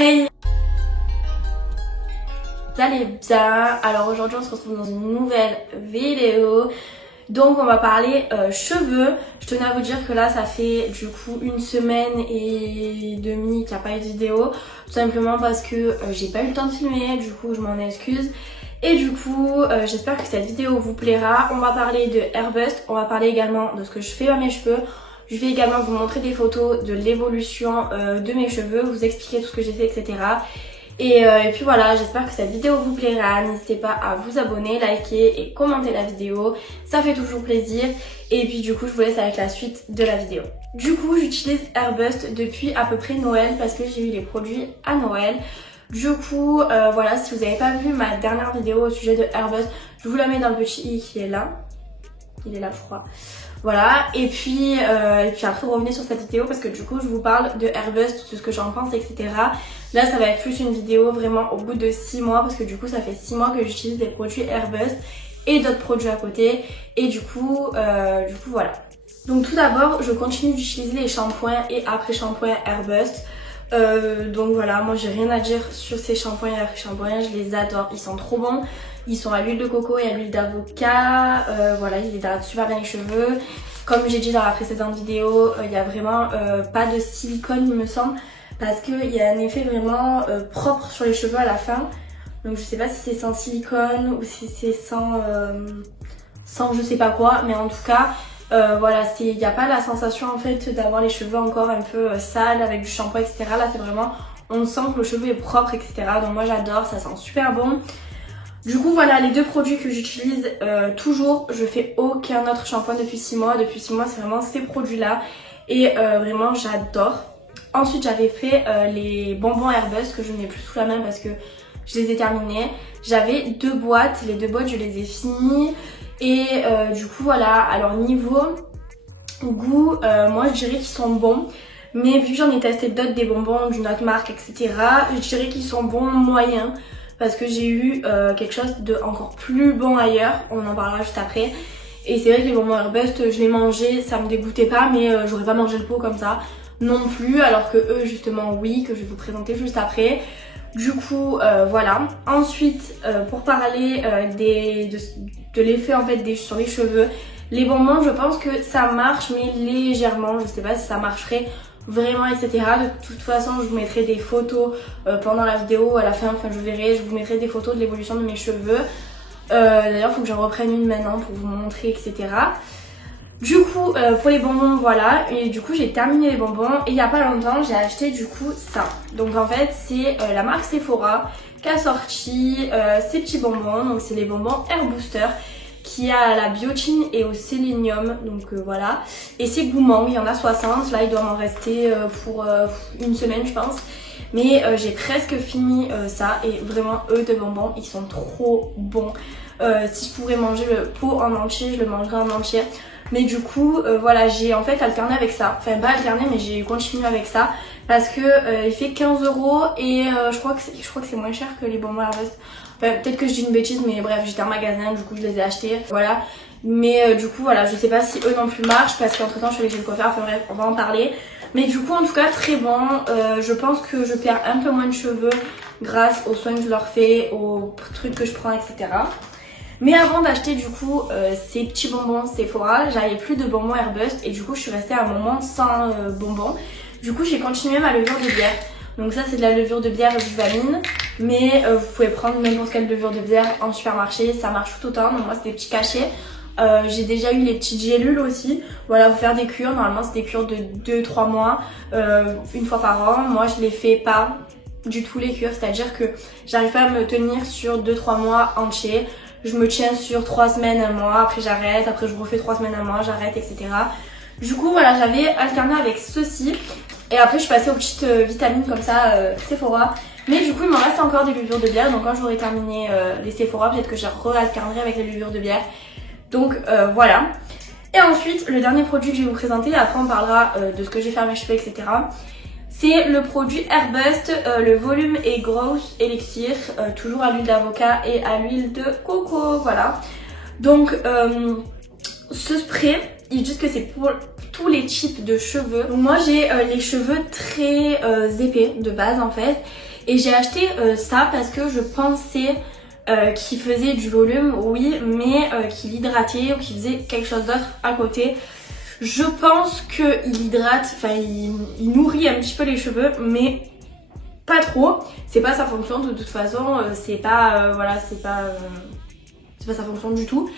Hey, vous allez bien? Alors aujourd'hui on se retrouve dans une nouvelle vidéo. Donc on va parler cheveux. Je tenais à vous dire que là ça fait du coup 1 semaine et demie qu'il n'y a pas eu de vidéo. Tout simplement parce que j'ai pas eu le temps de filmer, du coup je m'en excuse. Et du coup j'espère que cette vidéo vous plaira. On va parler de Airbust, on va parler également de ce que je fais à mes cheveux. Je vais également vous montrer des photos de l'évolution de mes cheveux, vous expliquer tout ce que j'ai fait, etc. Et puis voilà, j'espère que cette vidéo vous plaira. N'hésitez pas à vous abonner, liker et commenter la vidéo. Ça fait toujours plaisir. Et puis du coup, je vous laisse avec la suite de la vidéo. Du coup, j'utilise Airbust depuis à peu près Noël parce que j'ai eu les produits à Noël. Du coup, voilà, si vous n'avez pas vu ma dernière vidéo au sujet de Airbust, je vous la mets dans le petit i qui est là. Il est là, je crois. Voilà, et puis après revenez sur cette vidéo parce que du coup je vous parle de Airbust, de ce que j'en pense, etc. Là ça va être plus une vidéo vraiment au bout de 6 mois parce que du coup ça fait 6 mois que j'utilise des produits Airbust et d'autres produits à côté. Et du coup voilà. Donc tout d'abord je continue d'utiliser les shampoings et après-shampoings Airbust. Donc voilà, moi j'ai rien à dire sur ces shampoings et après-shampoings, je les adore, ils sont trop bons. Ils sont à l'huile de coco et à l'huile d'avocat, voilà, ils hydratent super bien les cheveux. Comme j'ai dit dans la précédente vidéo, il n'y a vraiment pas de silicone il me semble, parce qu'il y a un effet vraiment propre sur les cheveux à la fin. Donc je sais pas si c'est sans silicone ou si c'est sans je sais pas quoi, mais en tout cas voilà, il n'y a pas la sensation en fait d'avoir les cheveux encore un peu sales avec du shampoing, etc. Là c'est vraiment, on sent que le cheveu est propre, etc. Donc moi j'adore, ça sent super bon. Du coup voilà les deux produits que j'utilise toujours. Je fais aucun autre shampoing depuis 6 mois. Depuis 6 mois c'est vraiment ces produits là. Et vraiment j'adore. Ensuite j'avais fait les bonbons Airbust que je n'ai plus sous la main parce que je les ai terminés. J'avais 2 boîtes, les 2 boîtes je les ai finies. Et du coup voilà, alors niveau goût, moi je dirais qu'ils sont bons. Mais vu que j'en ai testé d'autres, des bonbons d'une autre marque, etc. Je dirais qu'ils sont bons moyens. Parce que j'ai eu quelque chose de encore plus bon ailleurs, on en parlera juste après. Et c'est vrai que les bonbons Airbust, je les mangeais, ça me dégoûtait pas, mais j'aurais pas mangé le pot comme ça non plus, alors que eux justement oui, que je vais vous présenter juste après. Du coup voilà. Ensuite pour parler de l'effet en fait sur les cheveux, les bonbons je pense que ça marche mais légèrement, je sais pas si ça marcherait vraiment, etc. De toute façon je vous mettrai des photos pendant la vidéo, à la fin, enfin je verrai, je vous mettrai des photos de l'évolution de mes cheveux. D'ailleurs il faut que j'en reprenne une maintenant pour vous montrer, etc. Du coup pour les bonbons voilà, et du coup j'ai terminé les bonbons et il n'y a pas longtemps j'ai acheté du coup ça. Donc en fait c'est la marque Sephora qui a sorti ces petits bonbons, donc c'est les bonbons Air Booster qui a la biotine et au sélénium, donc voilà. Et c'est gourmand, il y en a 60, là il doit m'en rester pour 1 semaine je pense. Mais j'ai presque fini ça et vraiment eux de bonbons, ils sont trop bons. Si je pourrais manger le pot en entier, je le mangerais en entier. Mais du coup voilà, j'ai en fait alterné avec ça, enfin pas alterné mais j'ai continué avec ça parce que il fait 15 € et je crois que c'est moins cher que les bonbons Airbust. Enfin, peut-être que je dis une bêtise mais bref, j'étais en magasin du coup je les ai achetés, voilà. Mais du coup voilà, je sais pas si eux non plus marchent parce qu'entre temps je suis allée chez le coiffeur, enfin bref on va en parler. Mais du coup en tout cas très bon, je pense que je perds un peu moins de cheveux grâce aux soins que je leur fais, aux trucs que je prends, etc. Mais avant d'acheter du coup ces petits bonbons Sephora, j'avais plus de bonbons Airbust et du coup je suis restée à un moment sans bonbons. Du coup j'ai continué ma levure de bière. Donc ça c'est de la levure de bière Vivaline, mais vous pouvez prendre n'importe quelle levure de bière en supermarché, ça marche tout autant. Donc moi c'est des petits cachets. J'ai déjà eu les petites gélules aussi. Voilà, vous faire des cures, normalement c'est des cures de 2-3 mois, 1 fois par an. Moi je les fais pas du tout les cures, c'est à dire que j'arrive pas à me tenir sur 2-3 mois entiers. Je me tiens sur 3 semaines, 1 mois, après j'arrête, après je refais 3 semaines, 1 mois, j'arrête, etc. Du coup voilà, j'avais alterné avec ceci. Et après je suis passée aux petites vitamines comme ça Sephora. Mais du coup il m'en reste encore des levures de bière. Donc quand j'aurai terminé les Sephora, peut-être que je re-alternerai avec les levures de bière. Donc voilà. Et ensuite le dernier produit que je vais vous présenter, après on parlera de ce que j'ai fait à mes cheveux, etc. C'est le produit Airbust, le volume et grosse élixir, toujours à l'huile d'avocat et à l'huile de coco, voilà. Donc ce spray, ils disent que c'est pour tous les types de cheveux. Donc moi j'ai les cheveux très épais de base en fait. Et j'ai acheté ça parce que je pensais qu'il faisait du volume, oui, mais qu'il hydratait ou qu'il faisait quelque chose d'autre à côté. Je pense qu'il hydrate, enfin il nourrit un petit peu les cheveux, mais pas trop. C'est pas sa fonction de toute façon, c'est pas voilà, c'est pas sa fonction du tout.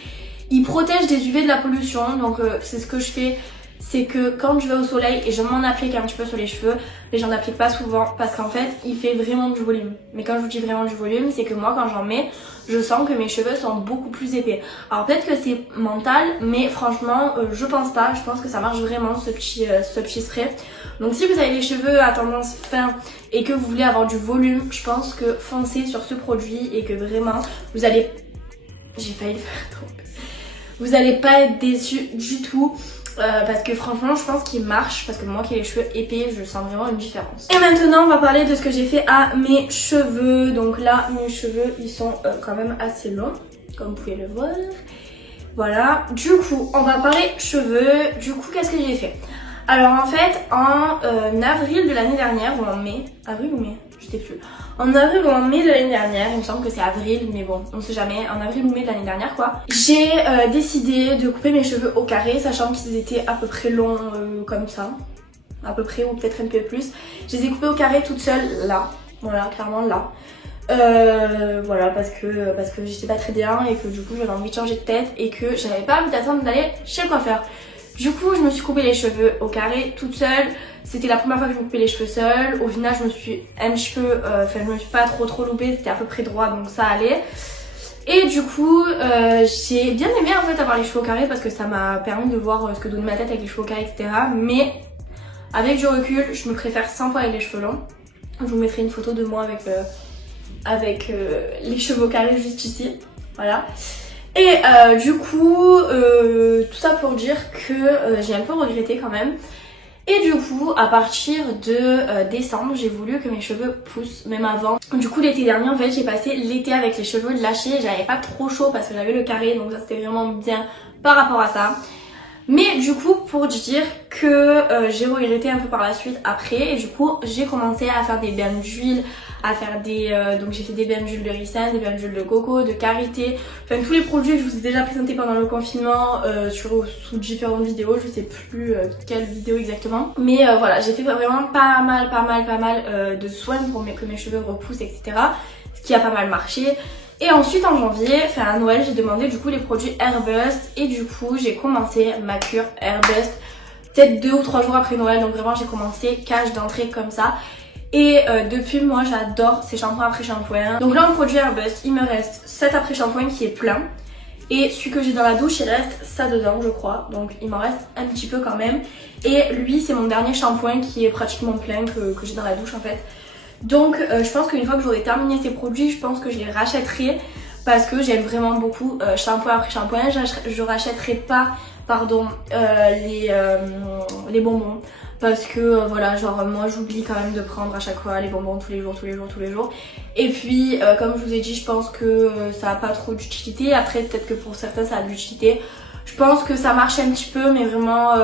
Il protège des UV de la pollution, donc c'est ce que je fais. C'est que quand je vais au soleil et je m'en applique un petit peu sur les cheveux, mais j'en applique pas souvent parce qu'en fait il fait vraiment du volume. Mais quand je vous dis vraiment du volume, c'est que moi quand j'en mets, je sens que mes cheveux sont beaucoup plus épais. Alors peut-être que c'est mental, mais franchement je pense pas, je pense que ça marche vraiment ce petit spray. Donc si vous avez les cheveux à tendance fin et que vous voulez avoir du volume, je pense que foncez sur ce produit et que vraiment vous allez... J'ai failli le faire tomber. Vous allez pas être déçus du tout. Parce que franchement je pense qu'il marche, parce que moi qui ai les cheveux épais je sens vraiment une différence. Et maintenant on va parler de ce que j'ai fait à mes cheveux. Donc là mes cheveux ils sont quand même assez longs comme vous pouvez le voir. Voilà, du coup on va parler cheveux. Du coup qu'est-ce que j'ai fait? Alors en fait en avril de l'année dernière ou en mai, avril ou mai, je sais plus. En avril ou en mai de l'année dernière, il me semble que c'est avril, mais bon, on sait jamais, en avril ou mai de l'année dernière quoi. J'ai décidé de couper mes cheveux au carré, sachant qu'ils étaient à peu près longs comme ça. À peu près, ou peut-être un peu plus. Je les ai coupés au carré toute seule, là. Voilà, clairement là. Voilà, parce que j'étais pas très bien et que du coup j'avais envie de changer de tête et que j'avais pas envie d'attendre d'aller chez le coiffeur. Du coup je me suis coupé les cheveux au carré toute seule. C'était la première fois que je me coupais les cheveux seule. Au final je me suis un petit peu, enfin je me suis pas trop loupée, c'était à peu près droit donc ça allait. Et du coup j'ai bien aimé en fait avoir les cheveux au carré parce que ça m'a permis de voir ce que donnait ma tête avec les cheveux au carré etc. Mais avec du recul je me préfère 100 fois avec les cheveux longs. Je vous mettrai une photo de moi avec les cheveux au carré juste ici, voilà. Et du coup tout ça pour dire que j'ai un peu regretté quand même. Et du coup à partir de décembre j'ai voulu que mes cheveux poussent, même avant. Du coup l'été dernier en fait j'ai passé l'été avec les cheveux lâchés. J'avais pas trop chaud parce que j'avais le carré, donc ça c'était vraiment bien par rapport à ça. Mais du coup pour dire que j'ai regretté un peu par la suite après. Et du coup j'ai commencé à faire des bains d'huile, à faire des... donc j'ai fait des bains d'huile de ricin, des bains d'huile de coco, de karité. Enfin tous les produits que je vous ai déjà présentés pendant le confinement sous différentes vidéos. Je sais plus quelle vidéo exactement. Mais voilà, j'ai fait vraiment pas mal de soins pour que mes cheveux repoussent etc. Ce qui a pas mal marché. Et ensuite en janvier, enfin à Noël, j'ai demandé du coup les produits Airbust. Et du coup j'ai commencé ma cure Airbust peut-être 2 ou 3 jours après Noël. Donc vraiment j'ai commencé cash d'entrée comme ça. Et depuis moi j'adore ces shampoings après shampoing. Donc là en produit Airbust il me reste cet après shampoing qui est plein. Et celui que j'ai dans la douche il reste ça dedans je crois. Donc il m'en reste un petit peu quand même. Et lui c'est mon dernier shampoing qui est pratiquement plein que j'ai dans la douche en fait. Donc je pense qu'une fois que j'aurai terminé ces produits, je pense que je les rachèterai parce que j'aime vraiment beaucoup shampoing après shampoing. Je rachèterai pas pardon les bonbons parce que voilà genre moi j'oublie quand même de prendre à chaque fois les bonbons tous les jours. Et puis comme je vous ai dit je pense que ça a pas trop d'utilité. Après peut-être que pour certains ça a de l'utilité. Je pense que ça marche un petit peu mais vraiment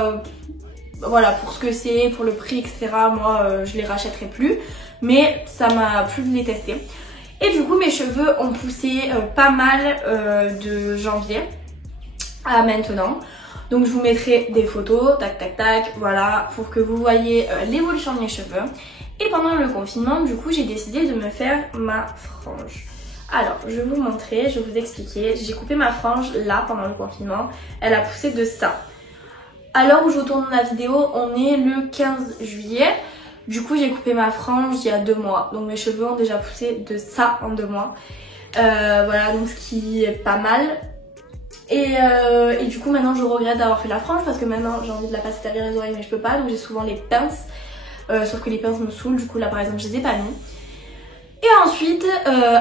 voilà pour ce que c'est, pour le prix etc. Moi je les rachèterai plus. Mais ça m'a plu de les tester. Et du coup mes cheveux ont poussé pas mal de janvier à maintenant. Donc je vous mettrai des photos, tac, voilà, pour que vous voyez l'évolution de mes cheveux. Et pendant le confinement, du coup j'ai décidé de me faire ma frange. Alors je vais vous montrer, je vais vous expliquer. J'ai coupé ma frange là pendant le confinement. Elle a poussé de ça. À l'heure où je vous tourne la vidéo, on est le 15 juillet. Du coup j'ai coupé ma frange il y a 2 mois. Donc mes cheveux ont déjà poussé de ça en 2 mois. Voilà donc ce qui est pas mal. Et du coup maintenant je regrette d'avoir fait la frange parce que maintenant j'ai envie de la passer derrière les oreilles mais je peux pas. Donc j'ai souvent les pinces. Sauf que les pinces me saoulent. Du coup là par exemple je les ai pas mis. Et ensuite,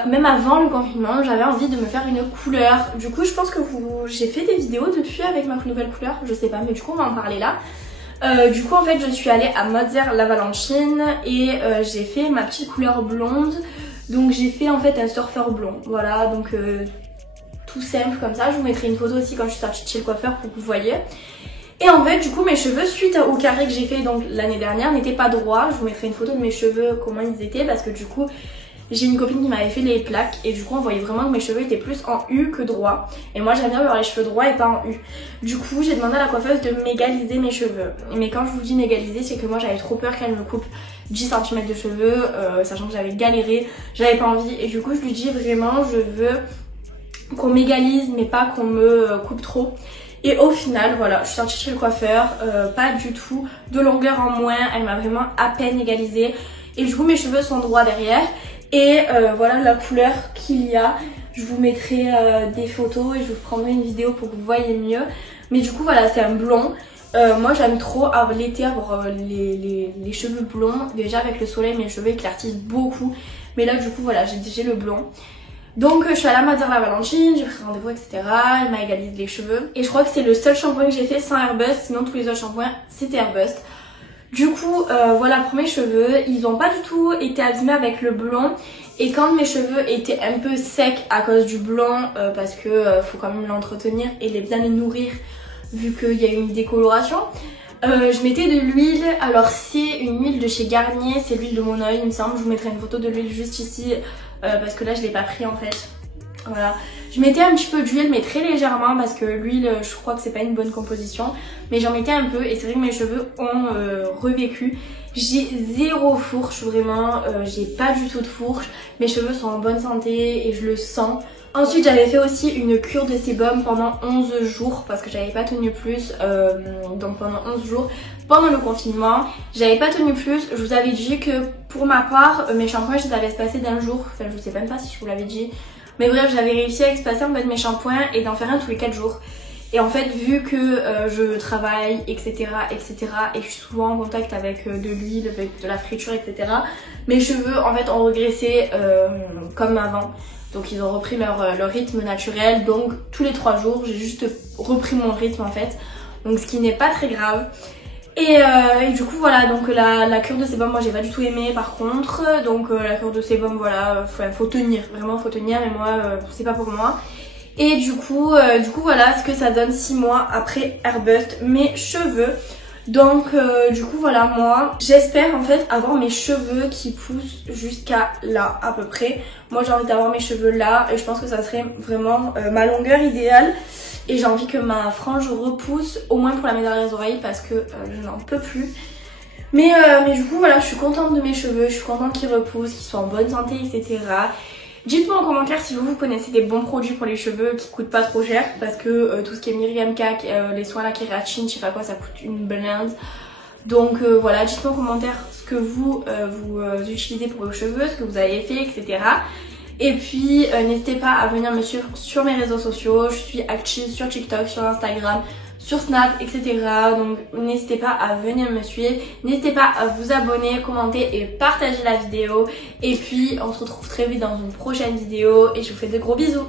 même avant le confinement, j'avais envie de me faire une couleur. Du coup je pense que j'ai fait des vidéos depuis avec ma nouvelle couleur. Je sais pas mais du coup on va en parler là. Du coup en fait je suis allée à Mozer La Valentine et j'ai fait ma petite couleur blonde. Donc j'ai fait en fait un surfeur blond. Voilà donc tout simple comme ça. Je vous mettrai une photo aussi quand je suis sortie de chez le coiffeur pour que vous voyez. Et en fait du coup mes cheveux suite au carré que j'ai fait donc l'année dernière n'étaient pas droits. Je vous mettrai une photo de mes cheveux comment ils étaient parce que du coup j'ai une copine qui m'avait fait les plaques et du coup on voyait vraiment que mes cheveux étaient plus en U que droit. Et moi j'aime bien avoir les cheveux droits et pas en U. Du coup j'ai demandé à la coiffeuse de m'égaliser mes cheveux. Mais quand je vous dis m'égaliser, c'est que moi j'avais trop peur qu'elle me coupe 10 cm de cheveux, sachant que j'avais galéré, j'avais pas envie. Et du coup je lui dis vraiment je veux qu'on m'égalise mais pas qu'on me coupe trop. Et au final voilà, je suis sortie chez le coiffeur, pas du tout de longueur en moins, elle m'a vraiment à peine égalisée. Et du coup mes cheveux sont droits derrière. Et voilà la couleur qu'il y a. Je vous mettrai des photos et je vous prendrai une vidéo pour que vous voyez mieux. Mais du coup voilà, c'est un blond. Moi j'aime trop l'été avoir les cheveux blonds. Déjà avec le soleil mes cheveux éclaircissent beaucoup. Mais là du coup voilà, j'ai le blond. Donc je suis allée à Mazarla Valentine, j'ai pris rendez-vous etc. Elle m'a égalisé les cheveux. Et je crois que c'est le seul shampoing que j'ai fait sans Airbust. Sinon tous les autres shampoings c'était Airbust. Du coup voilà pour mes cheveux, ils n'ont pas du tout été abîmés avec le blond. Et quand mes cheveux étaient un peu secs à cause du blond, parce que faut quand même l'entretenir et bien les nourrir vu qu'il y a eu une décoloration, je mettais de l'huile. Alors c'est une huile de chez Garnier, c'est l'huile de mon oeil il me semble. Je vous mettrai une photo de l'huile juste ici parce que là je l'ai pas pris en fait. Voilà, je mettais un petit peu d'huile mais très légèrement parce que l'huile je crois que c'est pas une bonne composition, mais j'en mettais un peu et c'est vrai que mes cheveux ont revécu. J'ai zéro fourche vraiment, j'ai pas du tout de fourche, mes cheveux sont en bonne santé et je le sens. Ensuite j'avais fait aussi une cure de sébum pendant 11 jours parce que j'avais pas tenu plus, donc pendant 11 jours pendant le confinement, j'avais pas tenu plus. Je vous avais dit que pour ma part mes shampoings je les avais espacés d'un jour, enfin je sais même pas si je vous l'avais dit. Mais bref, j'avais réussi à espacer en fait mes shampoings et d'en faire un tous les 4 jours. Et en fait, vu que je travaille, etc., et je suis souvent en contact avec de l'huile, avec de la friture, etc., mes cheveux en fait ont régressé comme avant. Donc ils ont repris leur rythme naturel. Donc tous les 3 jours, j'ai juste repris mon rythme en fait. Donc ce qui n'est pas très grave. Et du coup voilà, donc la cure de sébum moi j'ai pas du tout aimé par contre. Donc la cure de sébum voilà, faut tenir, vraiment faut tenir, mais moi c'est pas pour moi. Et du coup voilà ce que ça donne 6 mois après Airbust mes cheveux. Donc du coup voilà, moi j'espère en fait avoir mes cheveux qui poussent jusqu'à là à peu près. Moi j'ai envie d'avoir mes cheveux là et je pense que ça serait vraiment ma longueur idéale. Et j'ai envie que ma frange repousse au moins pour la mettre derrière les oreilles parce que je n'en peux plus. Mais du coup voilà, je suis contente de mes cheveux, je suis contente qu'ils repoussent, qu'ils soient en bonne santé, etc. Dites-moi en commentaire si vous connaissez des bons produits pour les cheveux qui coûtent pas trop cher. Parce que tout ce qui est Myriam Cac, les soins à la kératine, je sais pas quoi, ça coûte une blinde. Donc voilà, dites-moi en commentaire ce que vous utilisez pour vos cheveux, ce que vous avez fait, etc. Et puis n'hésitez pas à venir me suivre sur mes réseaux sociaux. Je suis active sur TikTok, sur Instagram, sur Snap, etc. Donc n'hésitez pas à venir me suivre. N'hésitez pas à vous abonner, commenter et partager la vidéo. Et puis on se retrouve très vite dans une prochaine vidéo. Et je vous fais de gros bisous.